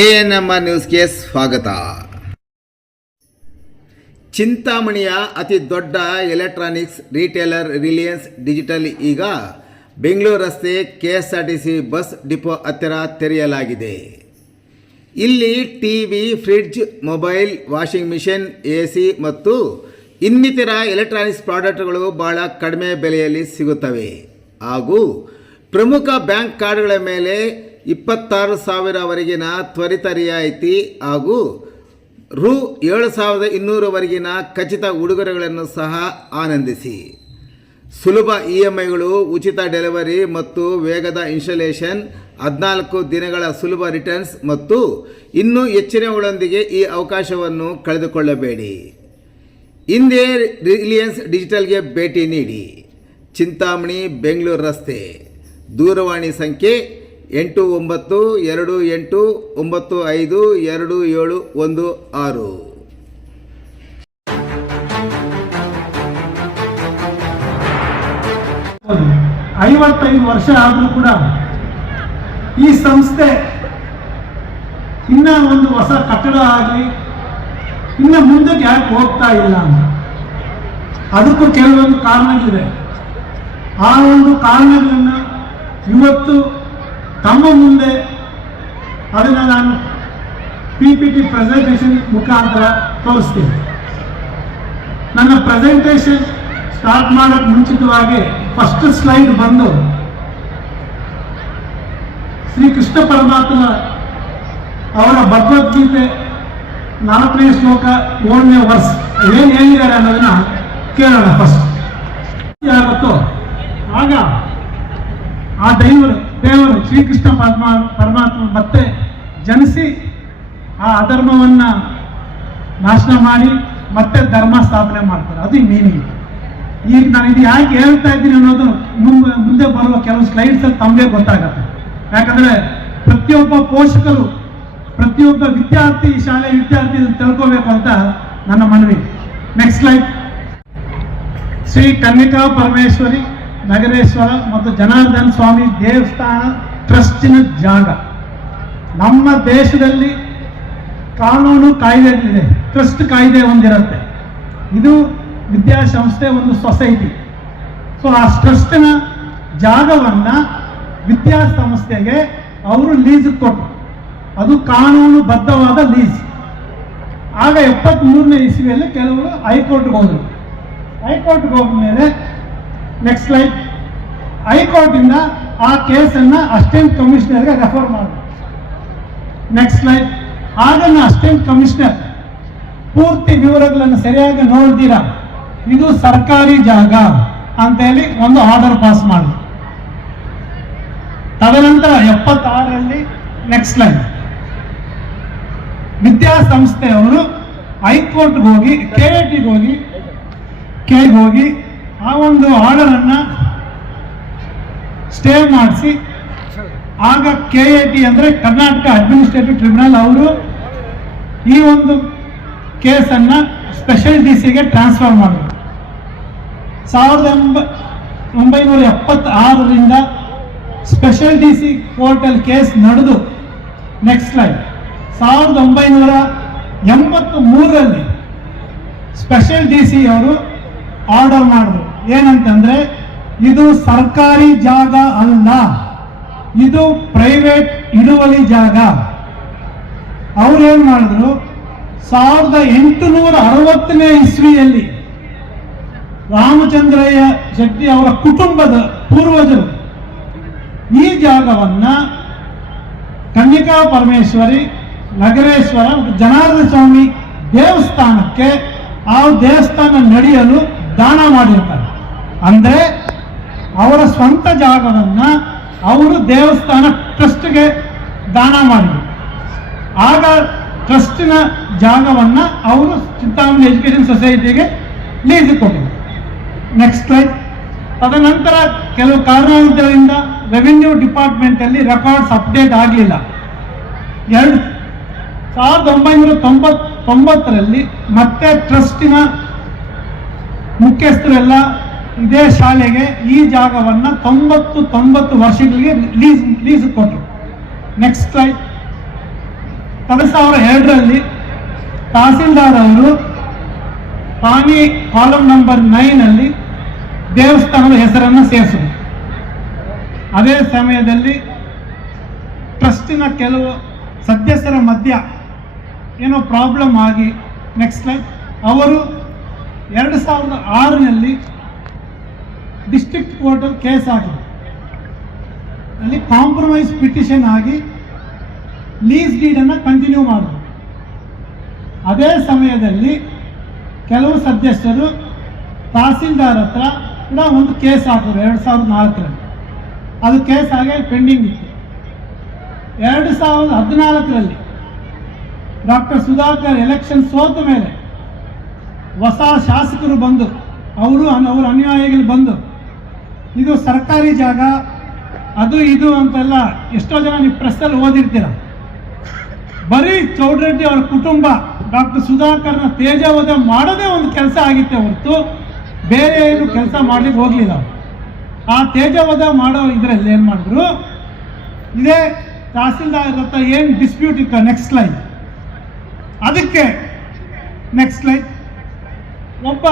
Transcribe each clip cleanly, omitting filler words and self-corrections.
ANMR ನ್ಯೂಸ್ಗೆ ಸ್ವಾಗತ. ಚಿಂತಾಮಣಿಯ ಅತಿ ದೊಡ್ಡ ಎಲೆಕ್ಟ್ರಾನಿಕ್ಸ್ ರಿಟೇಲರ್ ರಿಲಯನ್ಸ್ ಡಿಜಿಟಲ್ ಈಗ ಬೆಂಗಳೂರು ರಸ್ತೆ KSRTC ಬಸ್ ಡಿಪೋ ಹತ್ತಿರ ತೆರೆಯಲಾಗಿದೆ. ಇಲ್ಲಿ TV, fridge, mobile, washing machine, AC ಮತ್ತು ಇನ್ನಿತರ ಎಲೆಕ್ಟ್ರಾನಿಕ್ಸ್ ಪ್ರಾಡಕ್ಟ್ಗಳು ಬಹಳ ಕಡಿಮೆ ಬೆಲೆಯಲ್ಲಿ ಸಿಗುತ್ತವೆ. ಹಾಗೂ ಪ್ರಮುಖ ಬ್ಯಾಂಕ್ ಕಾರ್ಡ್ಗಳ ಮೇಲೆ 26,000ವರೆಗಿನ ತ್ವರಿತ ರಿಯಾಯಿತಿ ಹಾಗೂ ರು 7,200ವರೆಗಿನ ಖಚಿತ ಉಡುಗೊರೆಗಳನ್ನು ಸಹ ಆನಂದಿಸಿ. ಸುಲಭ EMIಗಳು, ಉಚಿತ ಡೆಲಿವರಿ ಮತ್ತು ವೇಗದ ಇನ್ಸ್ಟಾಲೇಷನ್, 14 ದಿನಗಳ ಸುಲಭ ರಿಟರ್ನ್ಸ್ ಮತ್ತು ಇನ್ನೂ ಹೆಚ್ಚಿನವುಗಳೊಂದಿಗೆ ಈ ಅವಕಾಶವನ್ನು ಕಳೆದುಕೊಳ್ಳಬೇಡಿ. ಹಿಂದೆ ರಿಲಯನ್ಸ್ ಡಿಜಿಟಲ್ಗೆ ಭೇಟಿ ನೀಡಿ. ಚಿಂತಾಮಣಿ, ಬೆಂಗಳೂರು ರಸ್ತೆ. ದೂರವಾಣಿ ಸಂಖ್ಯೆ 8928952716. 55 ವರ್ಷ ಆದರೂ ಕೂಡ ಈ ಸಂಸ್ಥೆ ಇನ್ನ ಒಂದು ಹೊಸ ಕಟ್ಟಡ ಆಗಲಿ ಇನ್ನು ಮುಂದಕ್ಕೆ ಯಾಕೆ ಹೋಗ್ತಾ ಇಲ್ಲ ಅಂತ ಅದಕ್ಕೂ ಕೆಲವೊಂದು ಕಾರಣಗಳಿದೆ. ಆ ಒಂದು ಕಾರಣಗಳನ್ನು ಇವತ್ತು ತಮ್ಮ ಮುಂದೆ ಅದನ್ನು ನಾನು PPT ಪ್ರೆಸೆಂಟೇಷನ್ ಮುಖಾಂತರ ತೋರಿಸ್ತೀನಿ. ನನ್ನ ಪ್ರೆಸೆಂಟೇಷನ್ ಸ್ಟಾರ್ಟ್ ಮಾಡೋಕ್ಕೆ ಮುಂಚಿತವಾಗಿ ಫಸ್ಟ್ ಸ್ಲೈಡ್ ಬಂದು ಶ್ರೀ ಕೃಷ್ಣ ಪರಮಾತ್ಮ ಅವರ ಭಗವದ್ಗೀತೆ 4ನೇ ಶ್ಲೋಕ 7ನೇ ವರ್ಸ್ ಏನು ಹೇಳಿದ್ದಾರೆ ಅನ್ನೋದನ್ನ ಕೇಳೋಣ. ಫಸ್ಟ್ ಆಗುತ್ತೋ ಆಗ ಆ ದೇವರು ಶ್ರೀಕೃಷ್ಣ ಪರಮಾತ್ಮ ಮತ್ತೆ ಜನಿಸಿ ಆ ಅಧರ್ಮವನ್ನು ನಾಶನ ಮಾಡಿ ಮತ್ತೆ ಧರ್ಮ ಸ್ಥಾಪನೆ ಮಾಡ್ತಾರೆ. ಅದು ಈ ಮೀನಿಂಗ್. ಈಗ ನಾನು ಇದು ಯಾಕೆ ಹೇಳ್ತಾ ಇದ್ದೀನಿ ಅನ್ನೋದು ಮುಂದೆ ಬರುವ ಕೆಲವು ಸ್ಲೈಡ್ಸಲ್ಲಿ ತಮಗೆ ಗೊತ್ತಾಗತ್ತೆ. ಯಾಕಂದರೆ ಪ್ರತಿಯೊಬ್ಬ ಪೋಷಕರು, ಪ್ರತಿಯೊಬ್ಬ ವಿದ್ಯಾರ್ಥಿ, ಶಾಲೆ ವಿದ್ಯಾರ್ಥಿ ತಿಳ್ಕೋಬೇಕು ಅಂತ ನನ್ನ ಮನವಿ. Next slide. ಶ್ರೀ ಕನ್ನಿಕಾ ಪರಮೇಶ್ವರಿ ನಗರೇಶ್ವರ ಮತ್ತು ಜನಾರ್ದನ ಸ್ವಾಮಿ ದೇವಸ್ಥಾನ ಟ್ರಸ್ಟಿನ ಜಾಗ. ನಮ್ಮ ದೇಶದಲ್ಲಿ ಕಾನೂನು ಕಾಯ್ದೆಗಳಿದೆ, ಟ್ರಸ್ಟ್ ಕಾಯ್ದೆ ಒಂದಿರುತ್ತೆ. ಇದು ವಿದ್ಯಾಸಂಸ್ಥೆ, ಒಂದು ಸೊಸೈಟಿ. ಸೊ ಆ ಟ್ರಸ್ಟಿನ ಜಾಗವನ್ನು ವಿದ್ಯಾಸಂಸ್ಥೆಗೆ ಅವರು ಲೀಸ್ ಕೊಟ್ಟರು. ಅದು ಕಾನೂನುಬದ್ಧವಾದ ಲೀಸ್. ಆಗ 73ನೇ ಇಸ್ವಿಯಲ್ಲಿ ಕೆಲವರು ಹೈಕೋರ್ಟ್ಗೆ ಹೋದರು. ಹೈಕೋರ್ಟ್ಗೆ ಹೋದ ಮೇಲೆ ನೆಕ್ಸ್ಟ್ ಸ್ಲೈಡ್. ಹೈಕೋರ್ಟಿಂದ ಆ ಕೇಸನ್ನು ಅಸಿಸ್ಟೆಂಟ್ ಕಮಿಷನರ್ಗೆ ರೆಫರ್ ಮಾಡಿದ್ರು. Next slide. ಆಗನ್ನ ಅಸಿಸ್ಟೆಂಟ್ ಕಮಿಷನರ್ ಪೂರ್ತಿ ವಿವರಗಳನ್ನು ಸರಿಯಾಗಿ ನೋಡ್ತೀರಾ, ಇದು ಸರ್ಕಾರಿ ಜಾಗ ಅಂತ ಹೇಳಿ ಒಂದು ಆರ್ಡರ್ ಪಾಸ್ ಮಾಡಿದ್ರು. ತದನಂತರ 76ರಲ್ಲಿ ನೆಕ್ಸ್ಟ್ ಸ್ಲೈಡ್. ವಿದ್ಯಾಸಂಸ್ಥೆಯವರು ಹೈಕೋರ್ಟ್ಗೆ ಹೋಗಿ ಕೆಗೆ ಹೋಗಿ ಆ ಒಂದು ಆರ್ಡರನ್ನು ಸ್ಟೇ ಮಾಡಿಸಿ, ಆಗ KAT ಅಂದರೆ ಕರ್ನಾಟಕ ಅಡ್ಮಿನಿಸ್ಟ್ರೇಟಿವ್ ಟ್ರಿಬ್ಯುನಲ್ ಅವರು ಈ ಒಂದು ಕೇಸನ್ನು ಸ್ಪೆಷಲ್ DC ಗೆ ಟ್ರಾನ್ಸ್ಫರ್ ಮಾಡಿದ್ರು. 1976ರಿಂದ ಸ್ಪೆಷಲ್ DC ಕೋರ್ಟಲ್ಲಿ ಕೇಸ್ ನಡೆದು ನೆಕ್ಸ್ಟ್ ಸ್ಲೈಡ್ 1983ರಲ್ಲಿ ಸ್ಪೆಷಲ್ DC ಅವರು ಆರ್ಡರ್ ಮಾಡಿದ್ರು. ಏನಂತಂದ್ರೆ ಇದು ಸರ್ಕಾರಿ ಜಾಗ ಅಲ್ಲ, ಇದು ಪ್ರೈವೇಟ್ ಹಿಡುವಳಿ ಜಾಗ. ಅವ್ರೇನ್ ಮಾಡಿದ್ರು, 1860ನೇ ಇಸ್ವಿಯಲ್ಲಿ ರಾಮಚಂದ್ರಯ್ಯ ಶೆಟ್ಟಿ ಅವರ ಕುಟುಂಬದ ಪೂರ್ವಜರು ಈ ಜಾಗವನ್ನ ಕನ್ನಿಕಾ ಪರಮೇಶ್ವರಿ, ನಗರೇಶ್ವರ ಮತ್ತು ಜನಾರ್ದನ ಸ್ವಾಮಿ ದೇವಸ್ಥಾನಕ್ಕೆ, ಆ ದೇವಸ್ಥಾನ ನಡೆಯಲು ದಾನ ಮಾಡಿರ್ತಾರೆ. ಅಂದರೆ ಅವರ ಸ್ವಂತ ಜಾಗವನ್ನು ಅವರು ದೇವಸ್ಥಾನ ಟ್ರಸ್ಟ್ಗೆ ದಾನ ಮಾಡಿದರು. ಆಗ ಟ್ರಸ್ಟಿನ ಜಾಗವನ್ನು ಅವರು ಚಿಂತಾಮಣಿ ಎಜುಕೇಷನ್ ಸೊಸೈಟಿಗೆ ಲೀಸ್ ಕೊಟ್ಟರು. Next slide. ತದನಂತರ ಕೆಲವು ಕಾರಣಾಂತರದಿಂದ ರೆವಿನ್ಯೂ ಡಿಪಾರ್ಟ್ಮೆಂಟಲ್ಲಿ ರೆಕಾರ್ಡ್ಸ್ ಅಪ್ಡೇಟ್ ಆಗಲಿಲ್ಲ. 1990ರಲ್ಲಿ ಮತ್ತೆ ಟ್ರಸ್ಟಿನ ಮುಖ್ಯಸ್ಥರೆಲ್ಲ ಇದೇ ಶಾಲೆಗೆ ಈ ಜಾಗವನ್ನು 90 ವರ್ಷಗಳಿಗೆ ಲೀಸ್ ಕೊಟ್ಟರು. Next slide. 2002ರಲ್ಲಿ ತಹಸೀಲ್ದಾರ್ ಅವರು ಪಾನಿ ಕಾಲಮ್ ನಂಬರ್ 9 ದೇವಸ್ಥಾನದ ಹೆಸರನ್ನು ಸೇರಿಸಿದರು. ಅದೇ ಸಮಯದಲ್ಲಿ ಟ್ರಸ್ಟಿನ ಕೆಲವು ಸದಸ್ಯರ ಮಧ್ಯ ಏನೋ ಪ್ರಾಬ್ಲಮ್ ಆಗಿ ನೆಕ್ಸ್ಟ್ ಲೈಫ್ ಅವರು 2006ರಲ್ಲಿ ಡಿಸ್ಟ್ರಿಕ್ಟ್ ಕೋರ್ಟಲ್ಲಿ ಕೇಸ್ ಹಾಕಿದರು. ಅಲ್ಲಿ ಕಾಂಪ್ರಮೈಸ್ ಪಿಟಿಷನ್ ಆಗಿ ಲೀಸ್ ಡೀಡನ್ನು ಕಂಟಿನ್ಯೂ ಮಾಡಿದ್ರು. ಅದೇ ಸಮಯದಲ್ಲಿ ಕೆಲವು ಸದಸ್ಯರು ತಹಸೀಲ್ದಾರ್ ಹತ್ರ ಕೂಡ ಒಂದು ಕೇಸ್ ಹಾಕಿದ್ರು 2004ರಲ್ಲಿ. ಅದು ಕೇಸ್ ಹಾಗೆ ಪೆಂಡಿಂಗ್ ಇತ್ತು. 2014ರಲ್ಲಿ ಡಾಕ್ಟರ್ ಸುಧಾಕರ್ ಎಲೆಕ್ಷನ್ ಸೋತ ಮೇಲೆ ಹೊಸ ಶಾಸಕರು ಬಂದು ಅವರ ಅನುಯಾಯಿಗಳು ಬಂದು ಇದು ಸರ್ಕಾರಿ ಜಾಗ ಅದು ಇದು ಅಂತೆಲ್ಲ ಎಷ್ಟೋ ಜನ ನೀವು ಪ್ರೆಸ್ಸಲ್ಲಿ ಓದಿರ್ತೀರ. ಬರೀ ಚೌಡರೆಡ್ಡಿ ಅವರ ಕುಟುಂಬ ಡಾಕ್ಟರ್ ಸುಧಾಕರ್ನ ತೇಜೋವಧೆ ಮಾಡೋದೇ ಒಂದು ಕೆಲಸ ಆಗಿತ್ತೆ ಹೊರತು ಬೇರೆ ಏನು ಕೆಲಸ ಮಾಡ್ಲಿಕ್ಕೆ ಹೋಗಲಿಲ್ಲ. ಆ ತೇಜೋವಧೆ ಮಾಡೋ ಇದರಲ್ಲಿ ಏನು ಮಾಡಿದ್ರು, ಇದೇ ತಹಸೀಲ್ದಾರ್ ಹತ್ರ ಏನು ಡಿಸ್ಪ್ಯೂಟ್ ಇತ್ತು ನೆಕ್ಸ್ಟ್ ಲೈನ್, ಅದಕ್ಕೆ ನೆಕ್ಸ್ಟ್ ಲೈನ್ ಒಬ್ಬ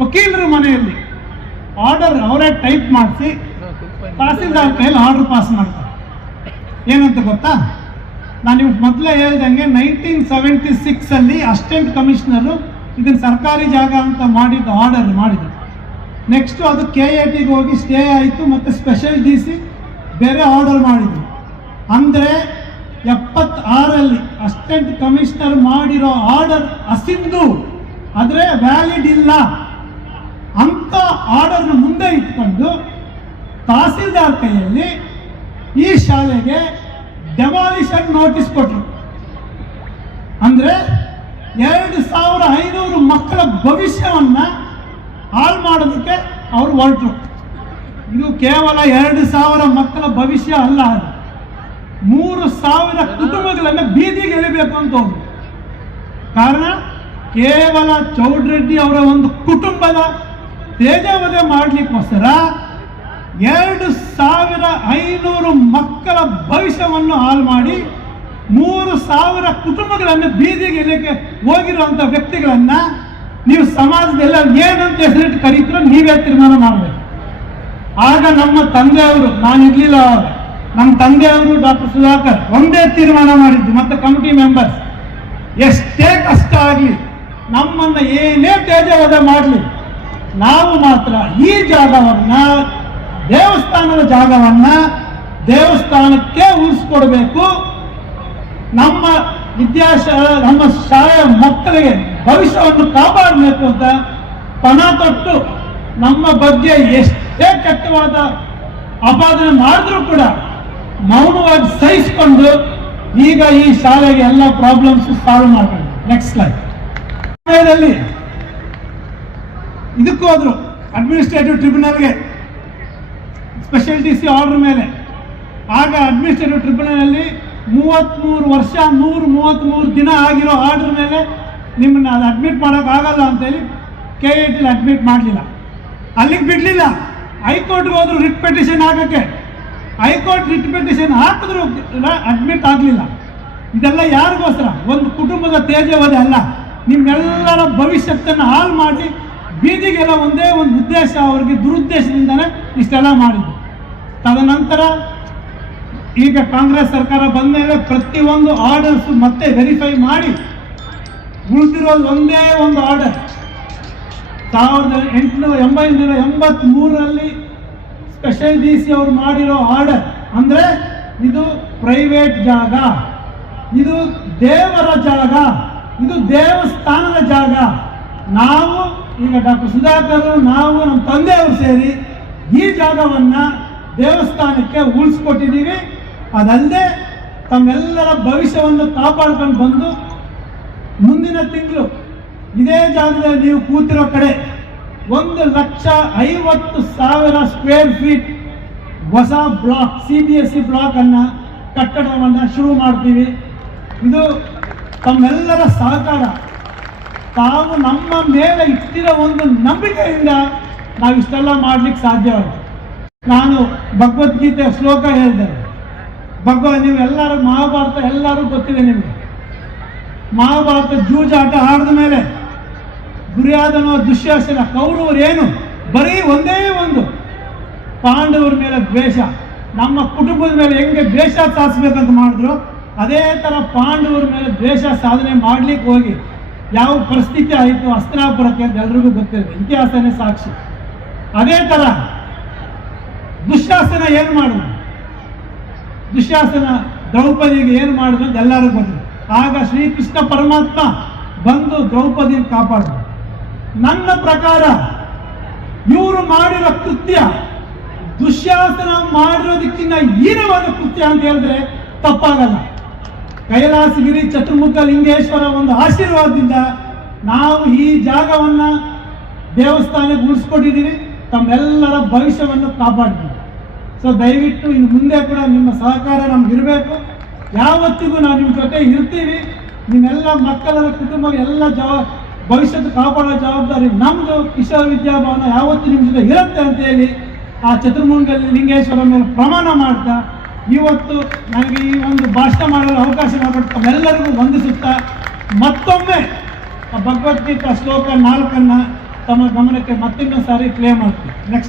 ವಕೀಲರ ಮನೆಯಲ್ಲಿ ಆರ್ಡರ್ ಅವರೇ ಟೈಪ್ ಮಾಡಿಸಿ ತಹಸೀಲ್ದಾರ್ ಕೈಯಲ್ಲಿ ಆರ್ಡರ್ ಪಾಸ್ ಮಾಡ್ತಾರೆ. ಏನಂತ ಗೊತ್ತಾ, ನಾನು ನಿಮ್ಗೆ ಮೊದಲೇ ಹೇಳ್ದಂಗೆ 1976 ಅಸಿಸ್ಟೆಂಟ್ ಕಮಿಷನರು ಇದನ್ನು ಸರ್ಕಾರಿ ಜಾಗ ಅಂತ ಮಾಡಿದ್ದು ಆರ್ಡರ್ ಮಾಡಿದ್ರು. ನೆಕ್ಸ್ಟು ಅದು KATಗೆ ಹೋಗಿ ಸ್ಟೇ ಆಯಿತು ಮತ್ತು ಸ್ಪೆಷಲ್ DC ಬೇರೆ ಆರ್ಡರ್ ಮಾಡಿದ್ರು. ಅಂದರೆ 76ರಲ್ಲಿ ಅಸಿಸ್ಟೆಂಟ್ ಕಮಿಷನರ್ ಮಾಡಿರೋ ಆರ್ಡರ್ ಅಸಿಂಧು, ಆದರೆ ವ್ಯಾಲಿಡ್ ಇಲ್ಲ ಅಂತ ಆರ್ಡರ್ನ ಮುಂದೆ ಇಟ್ಕೊಂಡು ತಹಸೀಲ್ದಾರ್ ಕೈಯಲ್ಲಿ ಈ ಶಾಲೆಗೆ ಡೆಮಾಲಿಷನ್ ನೋಟಿಸ್ ಕೊಟ್ಟರು. ಅಂದರೆ 2500 ಮಕ್ಕಳ ಭವಿಷ್ಯವನ್ನು ಹಾಳು ಮಾಡೋದಕ್ಕೆ ಅವರು ಹೊರಟರು. ಇದು ಕೇವಲ 2000 ಮಕ್ಕಳ ಭವಿಷ್ಯ ಅಲ್ಲ, ಅದು 3000 ಕುಟುಂಬಗಳನ್ನು ಬೀದಿಗೆ ಎಳಿಬೇಕು ಅಂತ ಹೋದ್ರು. ಕಾರಣ ಕೇವಲ ಚೌಡರೆಡ್ಡಿ ಅವರ ಒಂದು ಕುಟುಂಬದ ತೇಜೋವಧೆ ಮಾಡಲಿಕ್ಕೋಸ್ಕರ 2500 ಮಕ್ಕಳ ಭವಿಷ್ಯವನ್ನು ಹಾಳು ಮಾಡಿ 3000 ಕುಟುಂಬಗಳನ್ನು ಬೀದಿಗೆ ಎಳೆಯಕ್ಕೆ ಹೋಗಿರುವಂಥ ವ್ಯಕ್ತಿಗಳನ್ನು ನೀವು ಸಮಾಜದೆಲ್ಲ ಏನಂತ ಹೆಸರಿಟ್ಟು ಕರೀತೀರೋ ನೀವೇ ತೀರ್ಮಾನ ಮಾಡಬೇಕು. ಆಗ ನಮ್ಮ ತಂದೆಯವರು, ನಾನಿರಲಿಲ್ಲ ಆವಾಗ, ನಮ್ಮ ತಂದೆಯವರು ಡಾಕ್ಟರ್ ಸುಧಾಕರ್ ಒಂದೇ ತೀರ್ಮಾನ ಮಾಡಿದ್ದು ಮತ್ತು ಕಮಿಟಿ ಮೆಂಬರ್ಸ್, ಎಷ್ಟೇ ಕಷ್ಟ ಆಗಲಿ ನಮ್ಮನ್ನು ಏನೇ ತೇಜೋವಧೆ ಮಾಡಲಿ ನಾವು ಮಾತ್ರ ಈ ಜಾಗವನ್ನು, ದೇವಸ್ಥಾನದ ಜಾಗವನ್ನು ದೇವಸ್ಥಾನಕ್ಕೆ ಉಳಿಸ್ಕೊಡ್ಬೇಕು, ನಮ್ಮ ನಮ್ಮ ಶಾಲೆಯ ಮಕ್ಕಳಿಗೆ ಭವಿಷ್ಯವನ್ನು ಕಾಪಾಡಬೇಕು ಅಂತ ಪಣ ತೊಟ್ಟು ನಮ್ಮ ಬಗ್ಗೆ ಎಷ್ಟೇ ಕೆಟ್ಟವಾದ ಅಪಾದನೆ ಮಾಡಿದ್ರೂ ಕೂಡ ಮೌನವಾಗಿ ಸಹಿಸಿಕೊಂಡು ಈಗ ಈ ಶಾಲೆಗೆ ಎಲ್ಲ ಪ್ರಾಬ್ಲಮ್ಸ್ ಸಾಲ್ವ್ ಮಾಡ್ಕೊಂಡು ನೆಕ್ಸ್ಟ್ ಲೈಫ್ ಸಮಯದಲ್ಲಿ ಇದಕ್ಕೆ ಹೋದ್ರು ಅಡ್ಮಿನಿಸ್ಟ್ರೇಟಿವ್ ಟ್ರಿಬ್ಯುನಲ್ಗೆ ಸ್ಪೆಷಲ್ DC ಆರ್ಡರ್ ಮೇಲೆ. ಆಗ ಅಡ್ಮಿನಿಸ್ಟ್ರೇಟಿವ್ ಟ್ರಿಬ್ಯುನಲಲ್ಲಿ 33 ವರ್ಷ 133 ದಿನ ಆಗಿರೋ ಆರ್ಡರ್ ಮೇಲೆ ನಿಮ್ಮನ್ನು ಅದು ಅಡ್ಮಿಟ್ ಮಾಡೋಕ್ಕಾಗಲ್ಲ ಅಂತೇಳಿ KATಲಿ ಅಡ್ಮಿಟ್ ಮಾಡಲಿಲ್ಲ. ಅಲ್ಲಿಗೆ ಬಿಡಲಿಲ್ಲ, ಹೈಕೋರ್ಟ್ಗೆ ಹೋದ್ರು ರಿಟ್ ಪಿಟಿಷನ್ ಹಾಕೋಕ್ಕೆ. ಹೈಕೋರ್ಟ್ ರಿಟ್ ಪಿಟಿಷನ್ ಹಾಕಿದ್ರು ಅಡ್ಮಿಟ್ ಆಗಲಿಲ್ಲ. ಇದೆಲ್ಲ ಯಾರಿಗೋಸ್ಕರ? ಒಂದು ಕುಟುಂಬದ ತೇಜೋವಧೆ ಅಲ್ಲ, ನಿಮ್ಮೆಲ್ಲರ ಭವಿಷ್ಯತ್ತನ್ನು ಹಾಳು ಮಾಡಿ ಬೀದಿಗೆಲ್ಲ ಒಂದೇ ಒಂದು ಉದ್ದೇಶ, ಅವರಿಗೆ ದುರುದ್ದೇಶದಿಂದಲೇ ಇಷ್ಟೆಲ್ಲ ಮಾಡಿದ್ರು. ತದನಂತರ ಈಗ ಕಾಂಗ್ರೆಸ್ ಸರ್ಕಾರ ಬಂದ ಮೇಲೆ ಪ್ರತಿಯೊಂದು ಆರ್ಡರ್ಸ್ ಮತ್ತೆ ವೆರಿಫೈ ಮಾಡಿ ಉಳಿದಿರೋದು ಒಂದೇ ಒಂದು ಆರ್ಡರ್ 1883ರಲ್ಲಿ ಸ್ಪೆಷಲ್ DC ಅವರು ಮಾಡಿರೋ ಆರ್ಡರ್. ಅಂದರೆ ಇದು ಪ್ರೈವೇಟ್ ಜಾಗ, ಇದು ದೇವರ ಜಾಗ, ಇದು ದೇವಸ್ಥಾನದ ಜಾಗ. ನಾವು ಈಗ ಡಾಕ್ಟರ್ ಸುಧಾಕರ್, ನಾವು ನಮ್ಮ ತಂದೆಯವರು ಸೇರಿ ಈ ಜಾಗವನ್ನು ದೇವಸ್ಥಾನಕ್ಕೆ ಉಳಿಸ್ಕೊಟ್ಟಿದ್ದೀವಿ. ಅದಲ್ಲದೆ ತಮ್ಮೆಲ್ಲರ ಭವಿಷ್ಯವನ್ನು ಕಾಪಾಡ್ಕೊಂಡು ಬಂದು ಮುಂದಿನ ತಿಂಗಳು ಇದೇ ಜಾಗದಲ್ಲಿ ನೀವು ಕೂತಿರೋ ಕಡೆ 1,50,000 ಸ್ಕ್ವೇರ್ ಫೀಟ್ ಹೊಸ ಬ್ಲಾಕ್ CBSE ಬ್ಲಾಕನ್ನು ಕಟ್ಟಡವನ್ನು ಶುರು ಮಾಡ್ತೀವಿ. ಇದು ತಮ್ಮೆಲ್ಲರ ಸಹಕಾರ, ತಾವು ನಮ್ಮ ಮೇಲೆ ಇಟ್ಟಿರೋ ಒಂದು ನಂಬಿಕೆಯಿಂದ ನಾವು ಇಷ್ಟೆಲ್ಲ ಮಾಡಲಿಕ್ಕೆ ಸಾಧ್ಯವಾಯಿತು. ನಾನು ಭಗವದ್ಗೀತೆ ಶ್ಲೋಕ ಹೇಳಿದೆ, ನೀವು ಎಲ್ಲರೂ ಮಹಾಭಾರತ ಎಲ್ಲರೂ ಗೊತ್ತಿದೆ ನಿಮಗೆ. ಮಹಾಭಾರತ ಜೂಜಾಟ ಆಡಿದ ಮೇಲೆ ದುರ್ಯೋಧನ ದುಶ್ಯಾಸನ ಕೌರವರು ಏನು ಬರೀ ಒಂದೇ ಒಂದು ಪಾಂಡವರ ಮೇಲೆ ದ್ವೇಷ, ನಮ್ಮ ಕುಟುಂಬದ ಮೇಲೆ ಹೆಂಗೆ ದ್ವೇಷ ಸಾಧಿಸ್ಬೇಕಂತ ಮಾಡಿದ್ರು ಅದೇ ಥರ ಪಾಂಡವರ ಮೇಲೆ ದ್ವೇಷ ಸಾಧನೆ ಮಾಡ್ಲಿಕ್ಕೆ ಹೋಗಿ ಯಾವ ಪರಿಸ್ಥಿತಿ ಆಯಿತು ಹಸ್ತಿನಾಪುರಕ್ಕೆ ಅಂತ ಎಲ್ರಿಗೂ ಗೊತ್ತಿದೆ, ಇತಿಹಾಸನೇ ಸಾಕ್ಷಿ. ಅದೇ ಥರ ದುಶ್ಯಾಸನ ಏನು ಮಾಡಿದ್ರು, ದುಶ್ಯಾಸನ ದ್ರೌಪದಿಗೆ ಏನು ಮಾಡಿದ್ರು ಅಂತ ಎಲ್ಲರಿಗೂ ಗೊತ್ತಿದೆ. ಆಗ ಶ್ರೀಕೃಷ್ಣ ಪರಮಾತ್ಮ ಬಂದು ದ್ರೌಪದಿನ ಕಾಪಾಡಿದ್ರು. ನನ್ನ ಪ್ರಕಾರ ಇವರು ಮಾಡಿರೋ ಕೃತ್ಯ ದುಶ್ಯಾಸನ ಮಾಡಿರೋದಕ್ಕಿಂತ ಹೀನವಾದ ಕೃತ್ಯ ಅಂತ ಹೇಳಿದ್ರೆ ತಪ್ಪಾಗಲ್ಲ. ಕೈಲಾಸಗಿರಿ ಚತುರ್ಮುಖ ಲಿಂಗೇಶ್ವರ ಒಂದು ಆಶೀರ್ವಾದದಿಂದ ನಾವು ಈ ಜಾಗವನ್ನ ದೇವಸ್ಥಾನಕ್ಕೆ ಉಳಿಸ್ಕೊಟ್ಟಿದ್ದೀವಿ, ತಮ್ಮೆಲ್ಲರ ಭವಿಷ್ಯವನ್ನು ಕಾಪಾಡ್ತೀವಿ. ಸೊ ದಯವಿಟ್ಟು ಇನ್ನು ಮುಂದೆ ಕೂಡ ನಿಮ್ಮ ಸಹಕಾರ ನಮ್ಗೆ ಇರಬೇಕು. ಯಾವತ್ತಿಗೂ ನಾವು ನಿಮ್ಮ ಜೊತೆ ಇರ್ತೀವಿ. ನಿಮ್ಮೆಲ್ಲ ಮಕ್ಕಳ ಕುಟುಂಬ ಎಲ್ಲ ಭವಿಷ್ಯದ ಕಾಪಾಡೋ ಜವಾಬ್ದಾರಿ ನಮ್ಮದು. ಕಿಶೋರ್ ವಿದ್ಯಾಭವನ ಯಾವತ್ತೂ ನಿಮ್ಮ ಜೊತೆ ಇರುತ್ತೆ ಅಂತ ಹೇಳಿ ಆ ಚತುರ್ಮುಖ ಲಿಂಗೇಶ್ವರ ಮೇಲೆ ಪ್ರಮಾಣ ಮಾಡ್ತಾ ಇವತ್ತು ನನಗೆ ಈ ಒಂದು ಭಾಷಣ ಮಾಡಲು ಅವಕಾಶ ಮಾಡಿಕೊಟ್ಟು ತಮ್ಮೆಲ್ಲರಿಗೂ ವಂದಿಸುತ್ತಾ ಮತ್ತೊಮ್ಮೆ ಭಗವದ್ಗೀತಾ ಶ್ಲೋಕ 4 ತಮ್ಮ ಗಮನಕ್ಕೆ ಮತ್ತೊಂದು ಸಾರಿ ಪ್ಲೇ ಮಾಡ್ತೀವಿ. ನೆಕ್ಸ್ಟ್